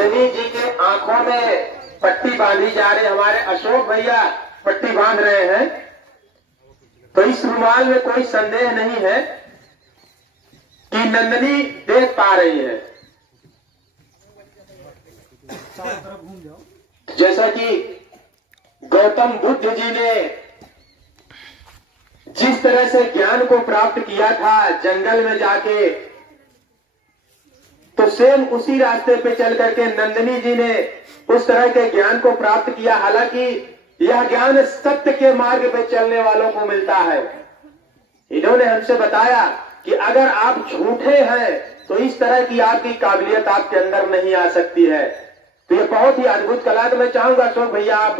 नंदिनी जी के आंखों में पट्टी बांधी जा रही। हमारे अशोक भैया पट्टी बांध रहे हैं, तो इस रुमाल में कोई संदेह नहीं है कि नंदिनी देख पा रही है। जैसा कि गौतम बुद्ध जी ने जिस तरह से ज्ञान को प्राप्त किया था जंगल में जाके, तो सेम उसी रास्ते पे चल करके नंदिनी जी ने उस तरह के ज्ञान को प्राप्त किया। हालांकि यह ज्ञान सत्य के मार्ग पे चलने वालों को मिलता है। इन्होंने हमसे बताया कि अगर आप झूठे हैं तो इस तरह की आपकी काबिलियत आपके अंदर नहीं आ सकती है। तो ये बहुत ही अद्भुत कला। तो मैं चाहूंगा अशोक भैया आप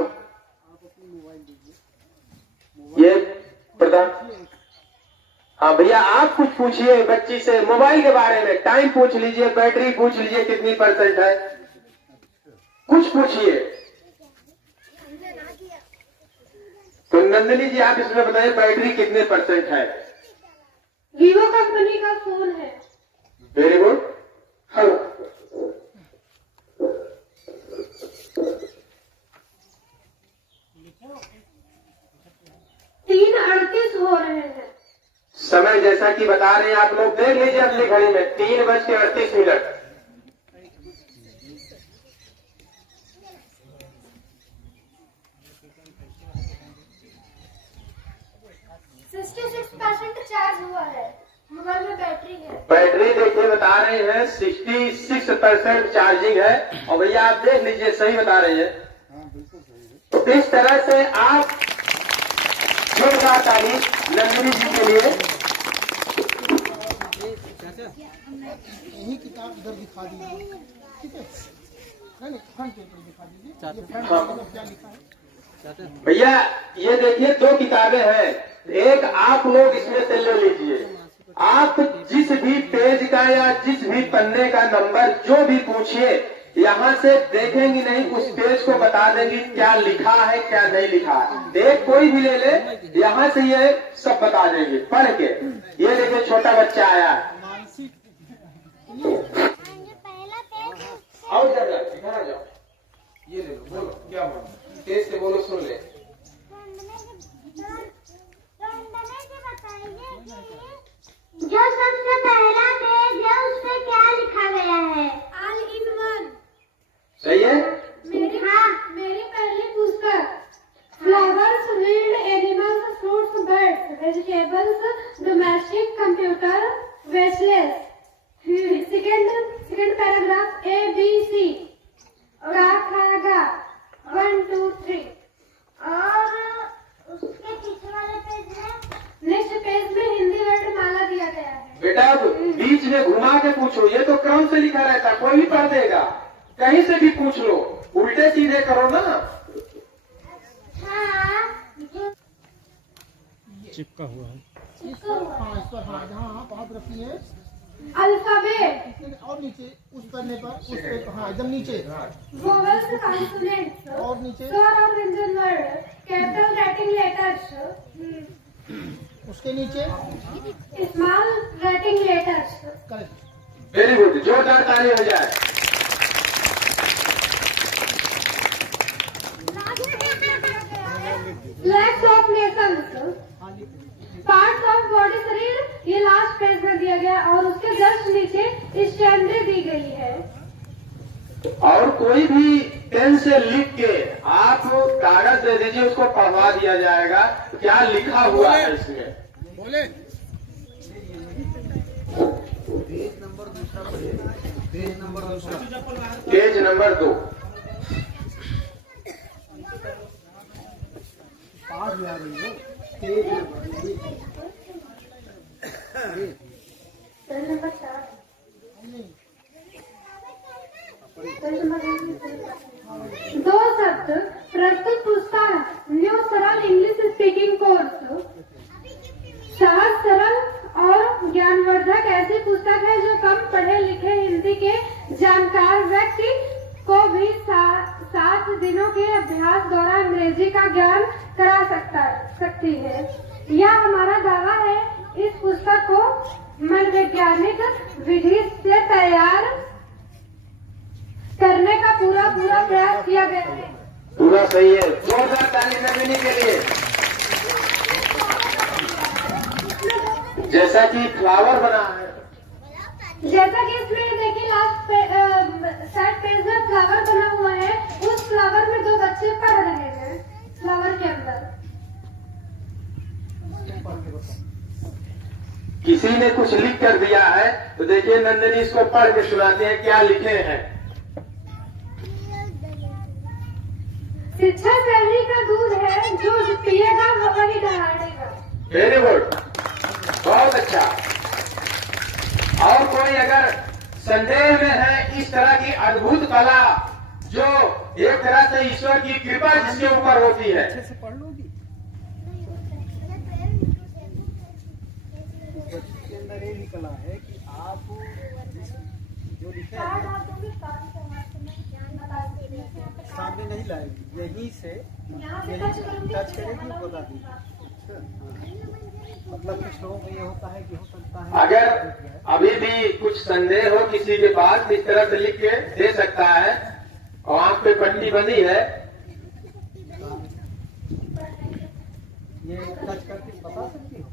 ये प्रधान, हाँ भैया आप कुछ पूछिए बच्ची से मोबाइल के बारे में। टाइम पूछ लीजिए, बैटरी पूछ लीजिए कितनी % है, कुछ पूछिए। तो नंदिनी जी आप इसमें बताइए बैटरी कितने % है। वीवो कंपनी का फोन है। Very good. हेलो 3:38 हो रहे हैं। समय जैसा कि बता रहे हैं आप लोग देख लीजिए अपनी घड़ी में 3:38। 66% चार्ज हुआ है। मोबाइल में बैटरी है। बैटरी देखिए बता रहे हैं 66% चार्जिंग है। और भैया आप देख लीजिए सही बता रहे हैं। तो इस तरह से आप जोरदार तारीफ नंदिनी जी के लिए। यही किताब इधर दिखा दीजिए, ठीक है? फ्रंट पेपर दिखा दीजिए, क्या लिखा है। भैया ये देखिए 2 किताबें हैं, एक आप लोग इसमें से ले लीजिए। आप जिस भी पेज का या जिस भी पन्ने का नंबर जो भी पूछिए, यहाँ से देखेंगी नहीं, उस पेज को बता देंगी क्या लिखा है क्या नहीं लिखा है। एक कोई भी ले ले, यहाँ से ये सब बता देंगे पढ़ के। ये देखिए छोटा बच्चा आया है। आओ इधर आ जाओ, ये ले लो, बोलो क्या बोलो, तेज से बोलो सुन ले। जो सबसे पहला पेज है उस पे क्या लिखा गया है? All in one. सही है। मेरी पहली पुस्तक flowers, wield animals, fruits, birds, vegetables, domestic, computer, wasteless. Second paragraph ABC का खा गा 1 2 3। और उसके पीछे वाले पेज में नेक्स्ट पेज में हिंदी वर्णमाला दिया गया है। बेटा अब बीच में घुमा के पूछो, ये तो क्रम से लिखा रहता, कोई भी पढ़ देगा। कहीं से भी पूछ लो, उल्टे सीधे करो ना। चिपका हुआ है। हाँ इस पर, हाँ जहाँ आप हाथ रखिए। अल्फाबेट और नीचे उस पन्ने पर, उस पे, हाँ एकदम नीचे। वोवेल्स, कॉन्सोनेंट्स और नीचे स्वर और व्यंजन वर्ड, कैपिटल राइटिंग लेटर्स, उसके नीचे small writing letters. Correct. Very good, जोरदार ताली हो जाए। Flags of Nations, parts of body, शरीर, ये लास्ट पेज में दिया गया और उसके जस्ट नीचे स्टैंडर्ड दी गई है। और कोई भी पेन से लिख के आप कागज दे दीजिए, उसको पढ़वा दिया जाएगा क्या लिखा हुआ है इसमें। बोले पेज नंबर 2। पास आ रही है। Page number 4। दो शब्द प्रस्तुत पुस्तक न्यू सरल इंग्लिश स्पीकिंग कोर्स। सहज, सरल और ज्ञानवर्धक ऐसी पुस्तक है जो कम पढ़े लिखे हिंदी के जानकार व्यक्ति को भी 7 दिनों के अभ्यास द्वारा अंग्रेजी का ज्ञान करा सकती है। यह हमारा दावा है। इस पुस्तक को मनोवैज्ञानिक विधि से तैयार करने पूरा प्रयास किया गया है। पूरा सही है, जोरदार ताली नंदिनी के लिए। जैसा कि फ्लावर बना है, जैसा कि इसमें देखिए लास्ट साइड पेज में फ्लावर बना हुआ है, उस फ्लावर में 2 बच्चे पढ़ रहे हैं फ्लावर के अंदर। किसी ने कुछ लिख कर दिया है, तो देखिए नंदिनी इसको पढ़ के सुनाते हैं क्या लिखे हैं। शिक्षा शहरी का दूध है, जो पिएगा वही दहाड़ेगा। वेरी गुड, बहुत अच्छा। और कोई अगर संदेह में है इस तरह की अद्भुत कला जो एक तरह से ईश्वर की कृपा जिसके ऊपर होती है, अच्छे से पढ़ लोगी। इसके अंदर ये निकला है कि आप जो लिखे हैं सामने नहीं लाएगी, यहीं से टच करेगी, बता देगी। मतलब कुछ लोगों को ये होता है कि हो सकता है अगर अभी भी कुछ संदेह हो किसी के पास, इस तरह से लिख के दे सकता है। और आंख पे पट्टी बनी है, ये टच करके बता सकती हो।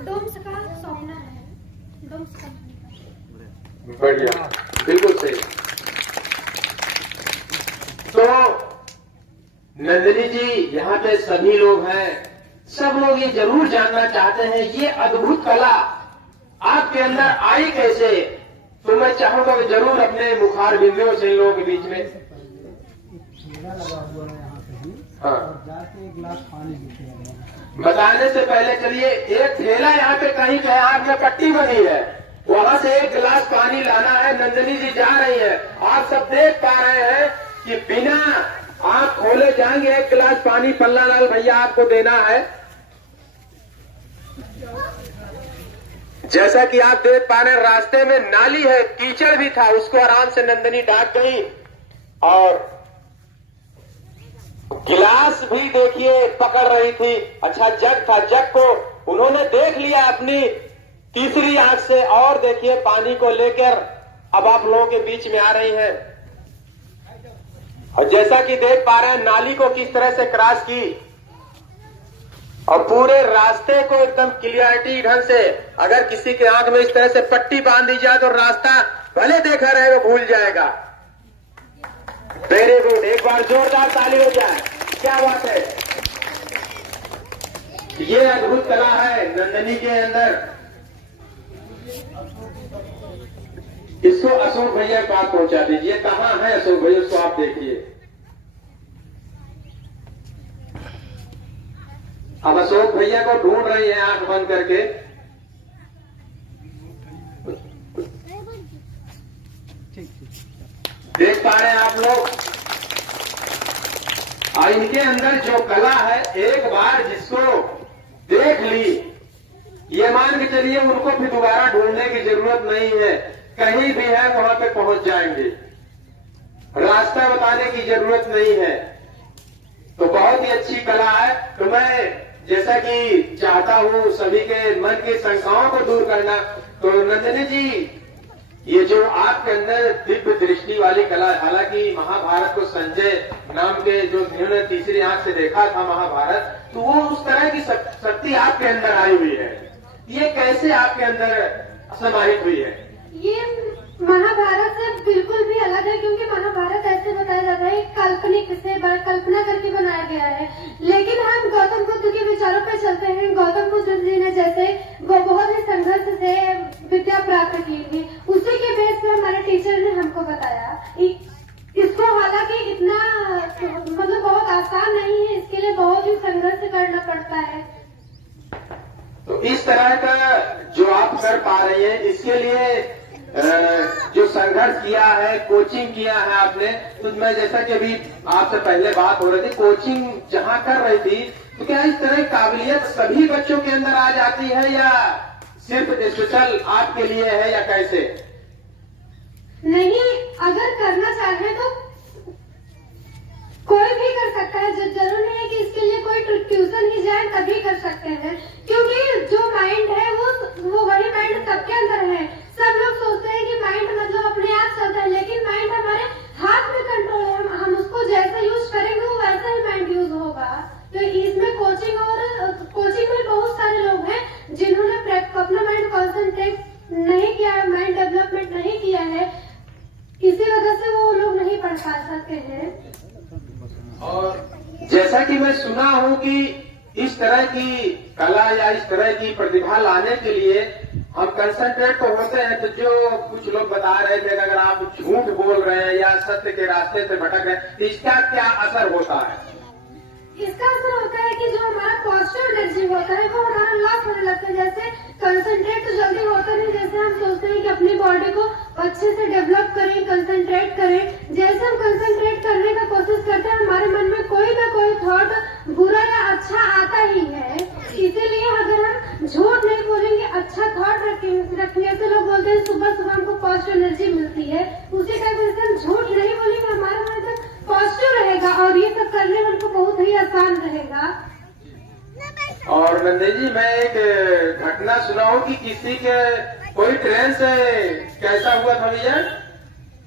डोम्स का सपना है, डोम्स का। बढ़िया, बिल्कुल सही। तो नंदिनी जी, यहाँ पे सभी लोग हैं, सब लोग ये जरूर जानना चाहते हैं ये अद्भुत कला आपके अंदर आई कैसे। तो मैं चाहूंगा कि जरूर अपने मुखार बिंदियों से इन लोगों के बीच में ठेला लगा हुआ है यहाँ पे ही, हाँ। और जाके एक गिलास पानी देते हैं। बताने से पहले चलिए, एक ठेला यहाँ पे कहीं पे आग में पट्टी बनी है, वहां से एक गिलास पानी लाना है। नंदिनी जी जा रही है, आप सब देख पा रहे हैं कि बिना आंख खोले जाएंगे, एक गिलास पानी पल्लालाल भैया आपको देना है। जैसा कि आप देख पा रहे हैं, रास्ते में नाली है, कीचड़ भी था, उसको आराम से नंदिनी डाक गई। और गिलास भी देखिए पकड़ रही थी, अच्छा जग था, जग को उन्होंने देख लिया अपनी तीसरी आंख से, और देखिए पानी को लेकर अब आप लोगों के बीच में आ रही हैं। और जैसा कि देख पा रहे हैं नाली को किस तरह से क्रॉस की, और पूरे रास्ते को एकदम क्लियरिटी ढंग से, अगर किसी के आंख में इस तरह से पट्टी बांध दी जाए तो रास्ता भले देखा रहेगा भूल जाएगा। वेरी गुड, एक बार जोरदार ताली हो जाए, क्या बात है। ये अद्भुत कला है नंदिनी के अंदर। इसको अशोक भैया के पास पहुंचा दीजिए, कहाँ है अशोक भैया, उसको आप देखिए। अब अशोक भैया को ढूंढ रही है आंख बंद करके। देख पा रहे हैं आप लोग, और इनके अंदर जो कला है, एक बार जिसको देख ली, ये मान के चलिए उनको फिर दोबारा ढूंढने की जरूरत नहीं है, कहीं भी है वहां पे पहुंच जाएंगे, रास्ता बताने की जरूरत नहीं है। तो बहुत ही अच्छी कला है। तो मैं जैसा कि चाहता हूं सभी के मन की शंकाओं को दूर करना, तो नंदिनी जी, ये जो आपके अंदर दिव्य दृष्टि वाली कला, हालांकि महाभारत को संजय नाम के जो जिन्होंने तीसरी आंख से देखा था महाभारत, तो वो उस तरह की शक्ति आपके अंदर आई हुई है, ये कैसे आपके अंदर समाहित हुई है? ये महाभारत से बिल्कुल भी अलग है, क्योंकि महाभारत ऐसे बताया जाता है काल्पनिक से कल्पना करके बनाया गया है, लेकिन हम गौतम बुद्ध के विचारों पर चलते हैं। गौतम बुद्ध जी ने जैसे वो बहुत ही संघर्ष से विद्या प्राप्त की थी, उसी के बेस पर हमारे टीचर ने हमको बताया। इसको हालांकि इतना मतलब बहुत आसान नहीं है, इसके लिए बहुत ही संघर्ष करना पड़ता है। तो इस तरह का जो आप कर पा रही हैं, इसके लिए जो संघर्ष किया है, कोचिंग किया है आपने, तो मैं जैसा कि अभी आपसे पहले बात हो रही थी, कोचिंग जहां कर रही थी, तो क्या इस तरह की काबिलियत सभी बच्चों के अंदर आ जाती है, या सिर्फ स्पेशल आपके लिए है, या कैसे? नहीं, अगर करना चाहे तो कोई भी डिजाइन तभी कर सकते हैं, क्योंकि जो माइंड है वो वही माइंड सबके अंदर है। सब लोग सोचते हैं कि माइंड मतलब अपने आप चलता है, लेकिन माइंड हमारे हाथ में कंट्रोल है। हम उसको जैसा यूज करेंगे वो वैसा ही माइंड यूज होगा। तो इसमें कोचिंग में बहुत सारे लोग हैं जिन्होंने अपना माइंड कॉन्सेंट्रेट नहीं किया है, माइंड डेवलपमेंट नहीं किया है, इसी वजह से वो लोग नहीं पढ़ पा सकते हैं। और जैसा कि मैं सुना हूं कि इस तरह की कला या इस तरह की प्रतिभा लाने के लिए हम कंसंट्रेट तो होते हैं, तो जो कुछ लोग बता रहे थे कि अगर आप झूठ बोल रहे हैं या सत्य के रास्ते से भटक रहे हैं, तो इसका क्या असर होता है? इसका असर होता है कि जो हमारा पॉजिटिव एनर्जी होता है वो हमारा लॉस होने लगता है। जैसे कंसंट्रेट तो जल्दी होता नहीं, जैसे हम सोचते हैं कि अपनी बॉडी को अच्छे से डेवलप करें, कंसंट्रेट करें। जैसे हम कंसंट्रेट करने का कोशिश करते हैं, हमारे मन में कोई ना कोई थॉट बुरा या अच्छा आता ही है। इसीलिए अगर हम झूठ नहीं बोलेंगे, अच्छा थॉट रखेंगे, तो लोग बोलते हैं सुबह सुबह हमको पॉजिटिव एनर्जी मिलती है। उसी का वजह से हम झूठ नहीं बोलेंगे, हमारा मन पॉजिटिव रहेगा और ये सब करने में हमको बहुत ही आसान रहेगा। और नंदे जी, मैं एक घटना सुना हूं कि किसी के कोई ट्रेन से कैसा हुआ था भैया,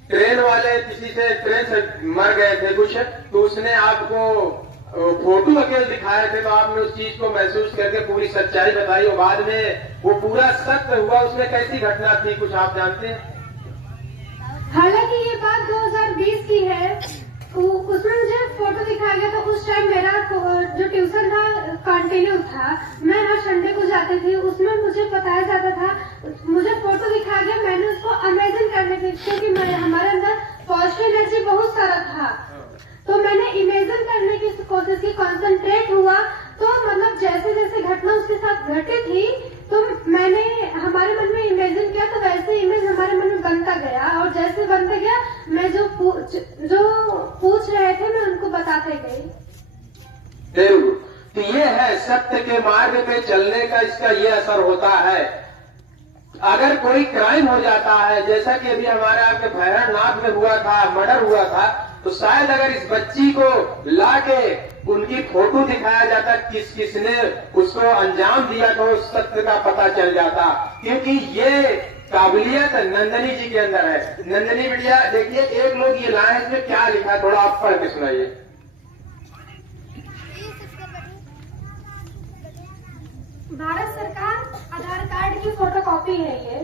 ट्रेन वाले किसी से ट्रेन से मर गए थे कुछ, तो उसने आपको फोटो अकेले दिखाए थे, तो आपने उस चीज को महसूस करके पूरी सच्चाई बताई और बाद में वो पूरा सत्य हुआ। उसमें कैसी घटना थी, कुछ आप जानते हैं? हालांकि ये बात 2020 की है। उसमें मुझे फोटो दिखाया गया था। उस टाइम मेरा जो ट्यूशन था कंटिन्यू था, मैं हर संडे को जाती थी। उसमें मुझे बताया जाता था, मुझे फोटो दिखाया गया, मैंने उसको इमेजिन करने की, क्योंकि हमारे अंदर पॉजिटिव एनर्जी बहुत सारा था, तो मैंने इमेजिन करने की कोशिश की, कंसंट्रेट हुआ। तो मतलब जैसे जैसे घटना उसके साथ घटी थी, तो मैंने हमारे मन में इमेजिन किया, तो वैसे इमेज हमारे मन में बनता गया। और जैसे बनता गया, मैं जो पूछ रहे थे मैं उनको बताते गई। तो ये है सत्य के मार्ग पे चलने का, इसका ये असर होता है। अगर कोई क्राइम हो जाता है, जैसा कि अभी हमारे आपके भैरवनाथ में हुआ था, मर्डर हुआ था, तो शायद अगर इस बच्ची को लाके उनकी फोटो दिखाया जाता, किसने उसको अंजाम दिया, तो उस सत्य का पता चल जाता। क्योंकि ये काबिलियत नंदनी जी के अंदर है। नंदनी बिटिया देखिए, एक लोग ये लाए, इसमें क्या लिखा, थोड़ा आप पढ़ के सुनाइए। भारत सरकार आधार कार्ड की फोटोकॉपी है ये।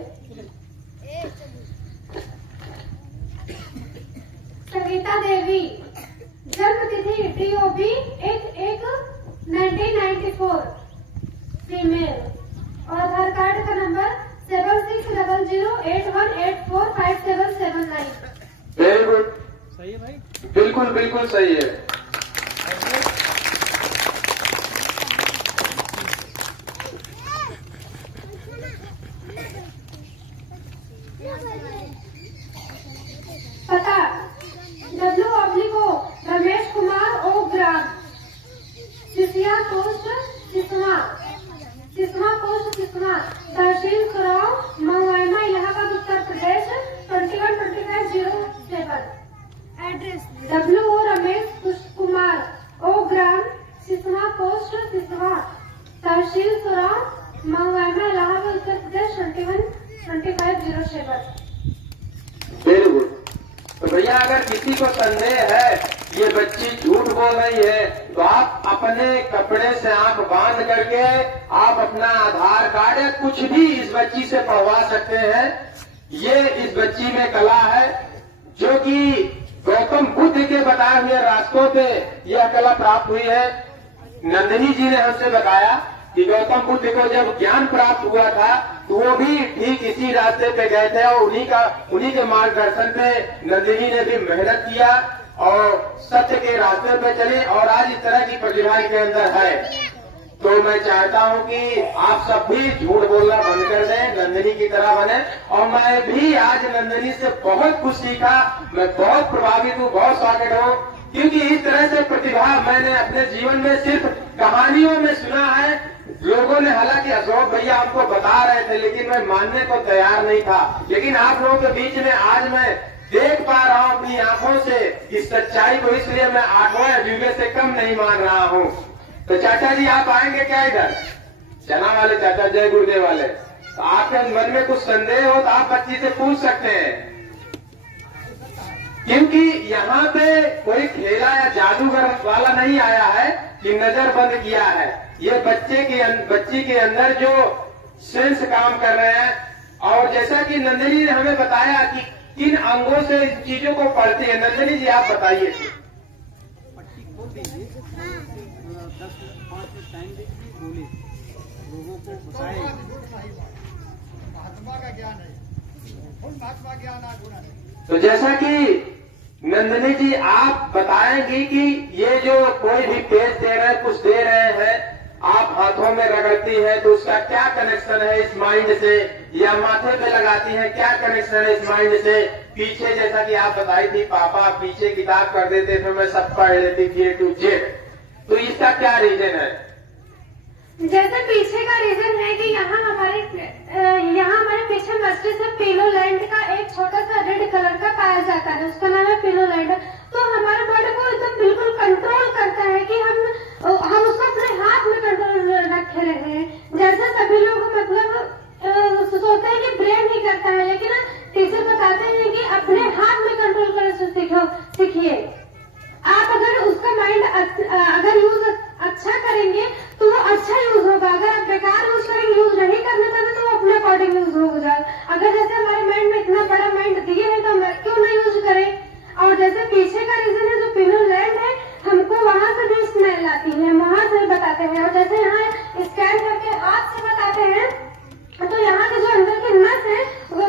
सविता देवी, जन्म तिथि DOB 1/1/1994, फीमेल, और आधार कार्ड का नंबर 760081845779। वेरी गुड, सही है भाई, बिल्कुल बिल्कुल सही है। पता W/O रमेश कुमार ओ ग्राम, सिसिया पोस्ट सिसवा, तहसील सुराव, महुआना, इलाहाबाद, उत्तर प्रदेश 212507। एड्रेस W/O रमेश कुमार ओ ग्राम, सिसवा पोस्ट सिसवा, तहसील सुराव, महुआना, इलाहाबाद, उत्तर प्रदेश 212507। Very good. तो भैया, अगर किसी को संदेह है ये बच्ची झूठ बोल रही है, तो आप अपने कपड़े से आंख बांध करके आप अपना आधार कार्ड या कुछ भी इस बच्ची से पढ़वा सकते हैं। ये इस बच्ची में कला है, जो कि गौतम बुद्ध के बताए हुए रास्तों पे यह कला प्राप्त हुई है। नंदिनी जी ने हमसे बताया कि गौतम बुद्ध को जब ज्ञान प्राप्त हुआ था, तो वो भी ठीक इसी रास्ते पे गए थे और उन्हीं के मार्गदर्शन पे नंदिनी ने भी मेहनत किया और सत्य के रास्ते पे चले, और आज इस तरह की प्रतिभा के अंदर है। तो मैं चाहता हूं कि आप सब भी झूठ बोलना बंद कर दें, नंदिनी की तरह बने। और मैं भी आज नंदिनी से बहुत कुछ सीखा, मैं बहुत प्रभावित हूँ, बहुत स्वागत हूँ, क्योंकि इस तरह से प्रतिभा मैंने अपने जीवन में सिर्फ कहानियों में सुना है। लोगों ने, हालांकि अशोक भैया हमको बता रहे थे, लेकिन मैं मानने को तैयार नहीं था। लेकिन आप लोगों के बीच में आज मैं देख पा रहा हूं अपनी आंखों से इस सच्चाई को, इसलिए मैं 8वें अजूबे से कम नहीं मान रहा हूं। तो चाचा जी आप आएंगे क्या इधर? चना वाले चाचा, जय गुरुदेव वाले, तो आपके मन में कुछ संदेह हो तो आप बच्ची से पूछ सकते हैं, क्योंकि यहाँ पे कोई खेला या जादूगर वाला नहीं आया है कि नजर बंद किया है। ये बच्ची के अंदर जो सेंस काम कर रहे हैं। और जैसा कि नंदिनी ने हमें बताया कि किन अंगों से इन चीजों को पढ़ती है, नंदिनी जी आप बताइए। पट्टी खोल दीजिए, 10-5 मिनट टाइम दीजिए, बोले लोगों को बताए। महात्मा का ज्ञान है, महात्मा ज्ञान है। तो जैसा कि नंदिनी जी आप बताएंगी कि ये जो कोई भी पेज दे रहे हैं, कुछ दे रहे हैं, आप हाथों में रगड़ती हैं तो उसका क्या कनेक्शन है इस माइंड से, या माथे पे लगाती हैं क्या कनेक्शन है इस माइंड से। पीछे जैसा कि आप बताई थी, पापा पीछे किताब कर देते फिर मैं सब पढ़ लेती थी A to Z, तो इसका क्या रीजन है? जैसे पीछे का रीजन है कि यहाँ हमारे पीछे मस्तिष्क में पिलोलैंड का एक छोटा सा रेड कलर का पाया जाता है, उसका नाम है पिलोलैंड। तो हमारे बॉडी को एकदम बिल्कुल कंट्रोल करता है कि हम उसको अपने हाथ में कंट्रोल रखे रहे हैं। जैसे सभी लोग मतलब सोचते हैं कि ब्रेन ही करता है, लेकिन टीचर बताते हैं कि अपने हाथ में कंट्रोल करना सीखिए। आप अगर उसका माइंड अगर यूज अच्छा करेंगे तो वो अच्छा यूज होगा, अगर आप बेकार यूज करेंगे, यूज नहीं करना चाहते तो वो अपने अकॉर्डिंग यूज हो जाएगा। अगर जैसे हमारे माइंड में इतना बड़ा माइंड दिए है तो हम क्यों नहीं यूज करें। और जैसे पीछे का रीजन है जो पिलोलैंड है, हमको वहां से भी स्मेल आती है, वहां से बताते हैं। और जैसे यहाँ स्कैन करके हाथ से बताते हैं तो यहाँ के जो अंदर के नस है वो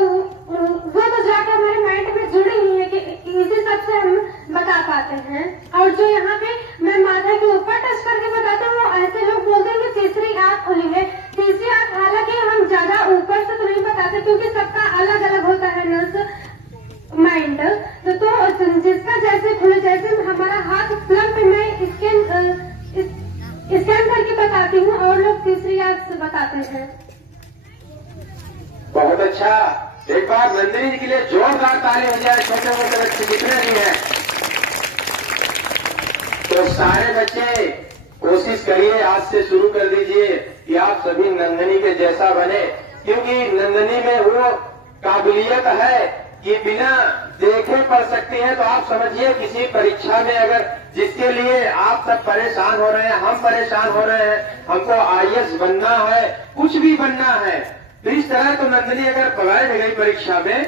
तो जाकर हमारे माइंड में जुड़ी हुई है कि इसी सबसे हम बता पाते हैं। और जो यहाँ पे मैं माथा के ऊपर टच करके बताता हूँ, वो ऐसे लोग बोलते हैं कि तीसरी आंख खुली है। तीसरी आंख हालांकि हम ज्यादा ऊपर से तो नहीं बताते क्योंकि सबका अलग अलग होता है नस माइंड। तो जिसका जैसे खुले, जैसे हमारा हाथ प्लग पे मैं स्कैन करके बताती हूँ और लोग तीसरी आंख से बताते हैं। बहुत अच्छा, एक बार नंदिनी जी के लिए जोरदार ताली हो जाए। छोटे मोटे बच्चे जितने भी हैं तो सारे बच्चे कोशिश करिए, आज से शुरू कर दीजिए कि आप सभी नंदिनी के जैसा बने, क्योंकि नंदिनी में वो काबिलियत है कि बिना देखे पढ़ सकती हैं। तो आप समझिए किसी परीक्षा में अगर जिसके लिए आप सब परेशान हो रहे हैं, हम परेशान हो रहे हैं, हमको IAS बनना है, कुछ भी बनना है, तो इस तरह तो नंदिनी अगर बैठ गई परीक्षा में।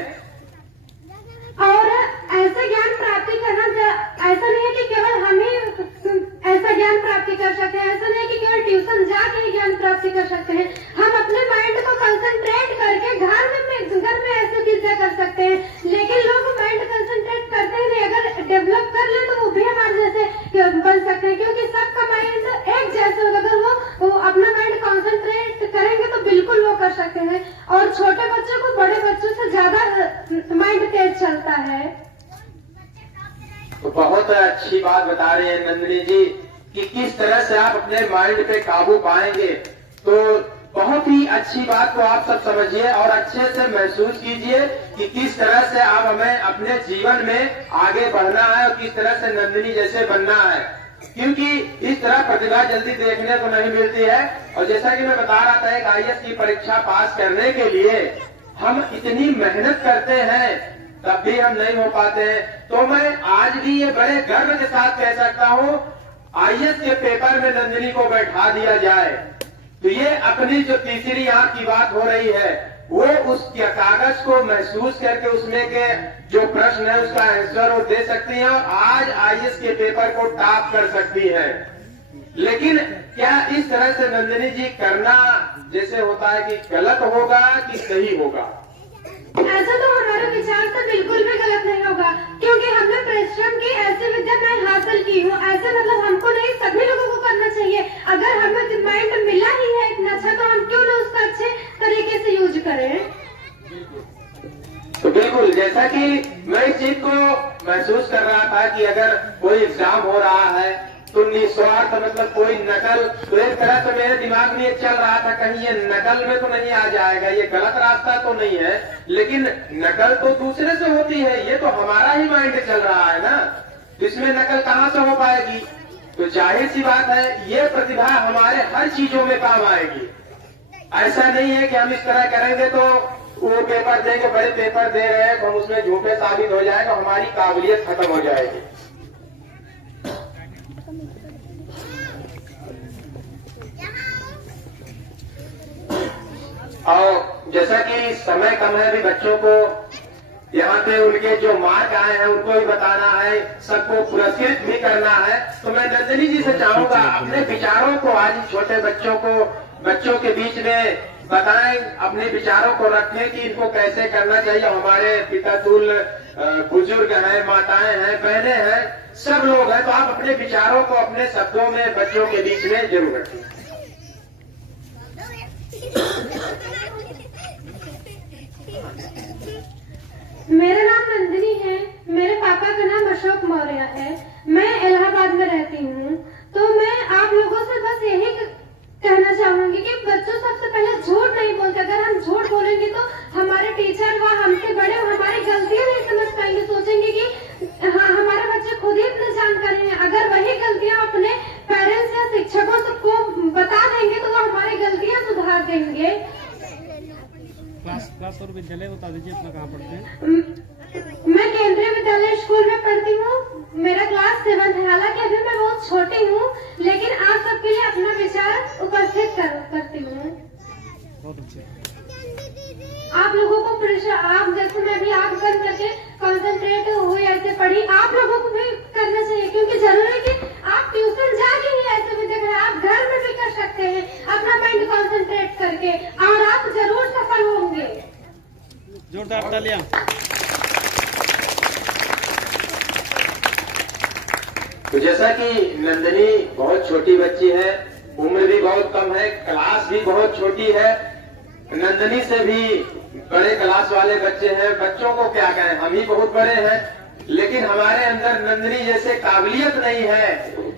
और ऐसा ज्ञान प्राप्ति करना, ऐसा नहीं है कि केवल हम ही ऐसा ज्ञान प्राप्ति कर सकते हैं, ऐसा नहीं है कि केवल ट्यूशन जाके ही ज्ञान प्राप्ति कर सकते हैं। हम अपने माइंड को कंसंट्रेट करके घर में ऐसी चीजें कर सकते हैं, लेकिन लोग माइंड कंसंट्रेट करते ही नहीं। अगर डेवलप कर ले तो वो भी हमारे जैसे बन सकते हैं, क्योंकि सबका माइंड एक जैसे होगा। अगर वो अपना माइंड कंसंट्रेट करेंगे तो बिल्कुल वो कर सकते हैं। और छोटे बच्चों को बड़े बच्चों से ज्यादा माइंड तेज चलता है। तो बहुत अच्छी बात बता रहे हैं नंदिनी जी कि किस तरह से आप अपने माइंड पे काबू पाएंगे। तो बहुत ही अच्छी बात को आप सब समझिए और अच्छे से महसूस कीजिए कि किस तरह से आप हमें अपने जीवन में आगे बढ़ना है और किस तरह से नंदिनी जैसे बनना है, क्योंकि इस तरह प्रतिभा जल्दी देखने को नहीं मिलती है। और जैसा कि मैं बता रहा था, एक IAS की परीक्षा पास करने के लिए हम इतनी मेहनत करते हैं तब भी हम नहीं हो पाते हैं। तो मैं आज भी ये बड़े गर्व के साथ कह सकता हूँ, IAS के पेपर में नंदिनी को बैठा दिया जाए तो ये अपनी जो तीसरी आंख की बात हो रही है वो उस कागज को महसूस करके उसमें के जो प्रश्न है उसका आंसर वो दे सकती है और आज IAS के पेपर को टॉप कर सकती है। लेकिन क्या इस तरह से नंदिनी जी करना जैसे होता है कि गलत होगा कि सही होगा? ऐसा तो हमारे विचार से बिल्कुल भी गलत नहीं होगा, क्योंकि हमने परिश्रम की ऐसी विद्या मैं हासिल की हूँ। ऐसे मतलब हमको नहीं, सभी लोगों को करना चाहिए। अगर हमें माइंड मिला ही है इतना अच्छा तो हम क्यों ना उसका अच्छे तरीके से यूज करें। तो बिल्कुल, जैसा कि मैं इस चीज को महसूस कर रहा था कि अगर कोई एग्जाम हो रहा है तो निस्वार्थ मतलब कोई नकल, तो एक तरह से मेरे दिमाग में ये चल रहा था कहीं ये नकल में तो नहीं आ जाएगा, ये गलत रास्ता तो नहीं है। लेकिन नकल तो दूसरे से होती है, ये तो हमारा ही माइंड चल रहा है ना, तो इसमें नकल कहाँ से हो पाएगी? तो जाहिर सी बात है ये प्रतिभा हमारे हर चीजों में काम आएगी। ऐसा नहीं है कि हम इस तरह करेंगे तो वो पेपर देंगे, बड़े पेपर दे रहे हैं तो हम उसमें झूठे साबित हो जाएगा, हमारी काबिलियत खत्म हो जाएगी। और जैसा कि समय कम है, अभी बच्चों को यहाँ पे उनके जो मार्क आए हैं उनको भी बताना है, सबको पुरस्कृत भी करना है। तो मैं नंदिनी जी से चाहूंगा अपने विचारों को आज छोटे बच्चों के बीच में बताएं, अपने विचारों को रखें कि इनको कैसे करना चाहिए। हमारे पिता तुल बुजुर्ग हैं, माताएं हैं, बहनें हैं, सब लोग हैं, तो आप अपने विचारों को अपने शब्दों में बच्चों के बीच में जरूर रखें। मेरा नाम नंदिनी है, मेरे पापा का नाम अशोक मौर्य है, मैं इलाहाबाद में रहती हूँ। तो मैं आप लोगों से बस यही कहना चाहूंगी कि बच्चों सबसे पहले झूठ नहीं बोलते। अगर हम झूठ बोलेंगे तो हमारे टीचर व हमसे बड़े हमारी गलतियां नहीं समझ पाएंगे, सोचेंगे कि हाँ हमारे बच्चे खुद ही इतने जानकारी हैं। अगर वही गलतियां अपने पेरेंट्स या शिक्षकों को बता देंगे तो वो हमारी गलतियां सुधार देंगे। क्लास और विद्यालय बता दीजिए अपना, कहाँ पढ़ते हैं? मैं केंद्रीय विद्यालय स्कूल में पढ़ती हूँ, मेरा क्लास 7 है। हालांकि अभी मैं बहुत छोटी हूँ, लेकिन आप सबके लिए अपना विचार उपस्थित करती हूँ। बहुत अच्छे। आप लोगों को आप जैसे मैं भी आंख बंद करके कंसंट्रेट हुई ऐसे पढ़ी, आप लोगों को भी करना चाहिए, क्योंकि जरूरी है कि आप ट्यूशन जाके ही ऐसे भी देख रहे हैं, आप घर में भी कर सकते हैं अपना माइंड कंसंट्रेट करके, और आप जरूर सफल होंगे। जोरदार तालियां। तो जैसा कि नंदिनी बहुत छोटी बच्ची है, उम्र भी बहुत कम है, क्लास भी बहुत छोटी है, नंदिनी से भी बड़े क्लास वाले बच्चे हैं। बच्चों को क्या कहें, हम ही बहुत बड़े हैं, लेकिन हमारे अंदर नंदिनी जैसे काबिलियत नहीं है।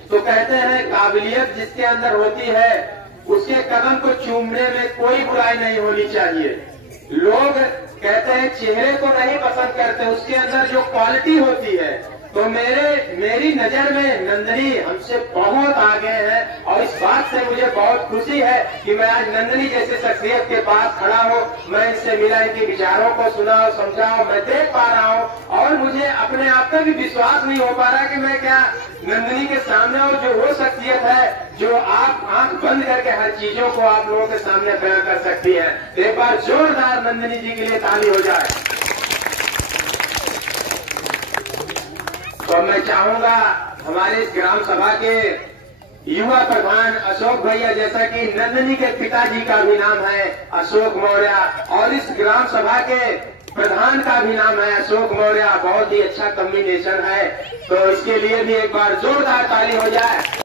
तो कहते हैं काबिलियत जिसके अंदर होती है उसके कदम को चूमने में कोई बुराई नहीं होनी चाहिए। लोग कहते हैं चेहरे को नहीं पसंद करते, उसके अंदर जो क्वालिटी होती है। तो मेरी नजर में नंदिनी हमसे बहुत आगे है, और इस बात से मुझे बहुत खुशी है कि मैं आज नंदिनी जैसे शख्सियत के पास खड़ा हूँ। मैं इससे मिला, इनके विचारों को सुना और समझा, मैं देख पा रहा हूँ, और मुझे अपने आप पे भी विश्वास नहीं हो पा रहा कि मैं क्या नंदिनी के सामने, और जो वो शख्सियत है जो आप आंख बंद करके हर चीजों को आप लोगों के सामने बयां कर सकती है। एक बार जोरदार नंदिनी जी के लिए ताली हो जाए। तो मैं चाहूंगा हमारे इस ग्राम सभा के युवा प्रधान अशोक भैया, जैसा कि नंदिनी के पिताजी का भी नाम है अशोक मौर्य, और इस ग्राम सभा के प्रधान का भी नाम है अशोक मौर्य, बहुत ही अच्छा कॉम्बिनेशन है। तो इसके लिए भी एक बार जोरदार ताली हो जाए।